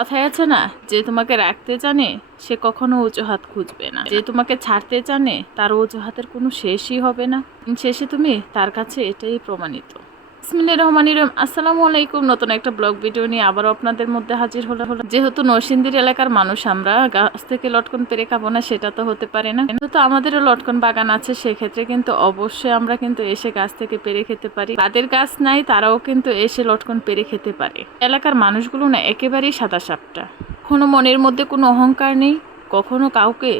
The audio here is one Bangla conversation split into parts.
কথায় আছে না, যে তোমাকে রাখতে জানে সে কখনো অজুহাত খুঁজবে না, যে তোমাকে ছাড়তে জানে তার অজুহাতের কোনো শেষই হবে না। শেষে তুমি তার কাছে এটাই প্রমাণিত। বিসমিল্লাহির রহমানির রহিম। আসসালামু আলাইকুম। নতুন একটা ব্লগ ভিডিও নিয়ে আবারও আপনাদের মধ্যে হাজির হলো। যেহেতু নরসিংদীর এলাকার মানুষ, আমরা গাছ থেকে লটকন পেরে খাবো না সেটা তো হতে পারে না। কিন্তু আমাদেরও লটকন বাগান আছে, সেক্ষেত্রে কিন্তু অবশ্যই আমরা কিন্তু এসে গাছ থেকে পেরে খেতে পারি। তাদের গাছ নাই, তারাও কিন্তু এসে লটকন পেরে খেতে পারে। এলাকার মানুষগুলো না একেবারেই সাদা সাপটা, কখনো মনের মধ্যে কোনো অহংকার নেই, কখনো কাউকে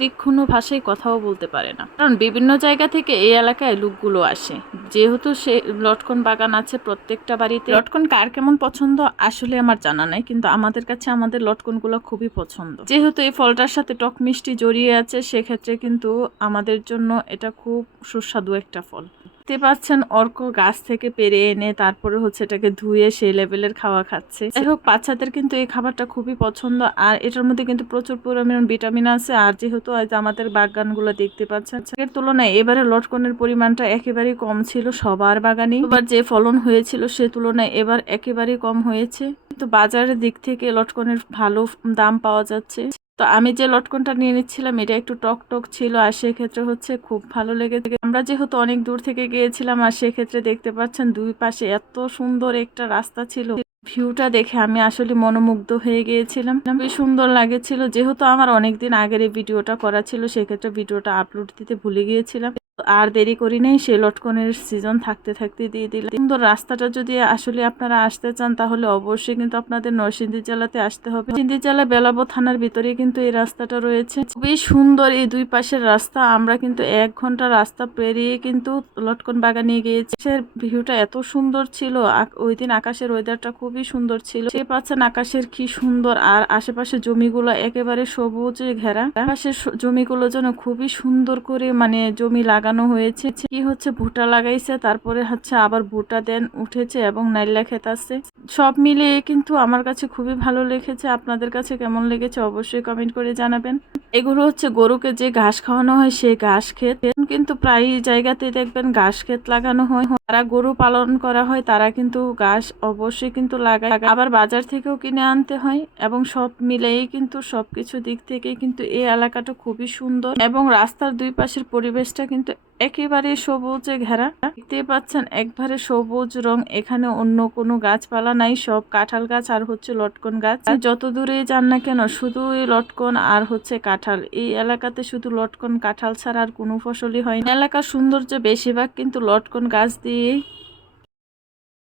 তীক্ষ্ণ ভাষায় কথাও বলতে পারে না। কারণ বিভিন্ন জায়গা থেকে এই এলাকায় লোকগুলো আসে, যেহেতু সে লটকন বাগান আছে প্রত্যেকটা বাড়িতে। লটকন কার কেমন পছন্দ আসলে আমার জানা নাই, কিন্তু আমাদের কাছে আমাদের লটকনগুলো খুবই পছন্দ। যেহেতু এই ফলটার সাথে টক মিষ্টি জড়িয়ে আছে, সেক্ষেত্রে কিন্তু আমাদের জন্য এটা খুব সুস্বাদু একটা ফল। দেখতে পাচ্ছেন অর্ক গাছ থেকে পেরে এনে তারপরে হচ্ছে এটাকে ধুয়ে সেই লেভেলের খাওয়া খাচ্ছে। যাই হোক, বাচ্চাদের কিন্তু এই খাবারটা খুবই পছন্দ, আর এটার মধ্যে কিন্তু প্রচুর পরিমাণ ভিটামিন আছে। আর যেহেতু আজ আমাদের বাগানগুলো দেখতে পাচ্ছেন, এর তুলনায় এবারে লটকনের পরিমাণটা একেবারেই কম ছিল সবার বাগানেই। এবার যে ফলন হয়েছিল সে তুলনায় এবার একেবারেই কম হয়েছে, কিন্তু বাজারের দিক থেকে লটকনের ভালো দাম পাওয়া যাচ্ছে। তো আমি যে লটকনটা নিয়ে নিচ্ছিলাম এটা একটু টক টক ছিল, আর সেক্ষেত্রে হচ্ছে খুব ভালো লেগেছে। আমরা যেহেতু অনেক দূর থেকে গিয়েছিলাম, আর সেক্ষেত্রে দেখতে পাচ্ছেন দুই পাশে এত সুন্দর একটা রাস্তা ছিল। ভিউটা দেখে আমি আসলে মনোমুগ্ধ হয়ে গিয়েছিলাম, খুবই সুন্দর লাগেছিল। যেহেতু আমার অনেকদিন আগের এই ভিডিওটা করা ছিল, সেক্ষেত্রে ভিডিওটা আপলোড দিতে ভুলে গিয়েছিলাম। আর দেরি করি নাই, সে লটকনের সিজন থাকতে থাকতে দিয়ে দিলাম। সুন্দর রাস্তাটা যদি আসলে আপনারা আসতে চান তাহলে অবশ্যই কিন্তু আপনাদের নরসিংদী জেলাতে আসতে হবে। নরসিংদী জেলা বেলাবো থানার ভিতরে কিন্তু এই রাস্তাটা রয়েছে। খুবই সুন্দর এই দুই পাশের রাস্তা। আমরা কিন্তু 1 ঘন্টা রাস্তা পেরিয়ে কিন্তু লটকন বাগানে গিয়েছি। ভিউটা এত সুন্দর ছিল, ওই দিন আকাশের ওয়েদারটা খুবই সুন্দর ছিল। সে পাচ্ছেন আকাশের কি সুন্দর, আর আশেপাশে জমিগুলো একেবারে সবুজে ঘেরা। আশেপাশের জমিগুলো যেন খুবই সুন্দর করে মানে জমি লাগানো হয়েছে। কি হচ্ছে ভুট্টা লাগাইছে, তারপরে হচ্ছে আবার ভুট্টা দেন উঠেছে এবং নাইলা ক্ষেত আছে। সব মিলিয়ে কিন্তু আমার কাছে খুবই ভালো লেগেছে। আপনাদের কাছে কেমন লেগেছে অবশ্যই কমেন্ট করে জানাবেন। এগুলো হচ্ছে গরুকে যে ঘাস খাওয়ানো হয় সেই ঘাস ক্ষেত। কিন্তু প্রায় জায়গাতে দেখবেন ঘাস ক্ষেত লাগানো হয়। যারা গরু পালন করা হয় তারা কিন্তু ঘাস অবশ্যই কিন্তু লাগায়, আবার বাজার থেকেও কিনে আনতে হয়। এবং সব মিলেই কিন্তু সবকিছু দিক থেকে কিন্তু এই এলাকাটা খুবই সুন্দর, এবং রাস্তার দুই পাশের পরিবেশটা কিন্তু একেবারে সবুজে ঘেরা। দেখতে পাচ্ছেন একবারে সবুজ রং, এখানে অন্য কোনো গাছপালা নাই, সব কাঁঠাল গাছ আর হচ্ছে লটকন গাছ। যত দূরে যান না কেন শুধু এই লটকন আর হচ্ছে কাঁঠাল। এই এলাকাতে শুধু লটকন কাঁঠাল ছাড়া আর কোনো ফসলই হয় না। এলাকার সৌন্দর্য বেশিরভাগ কিন্তু লটকন গাছ দিয়েই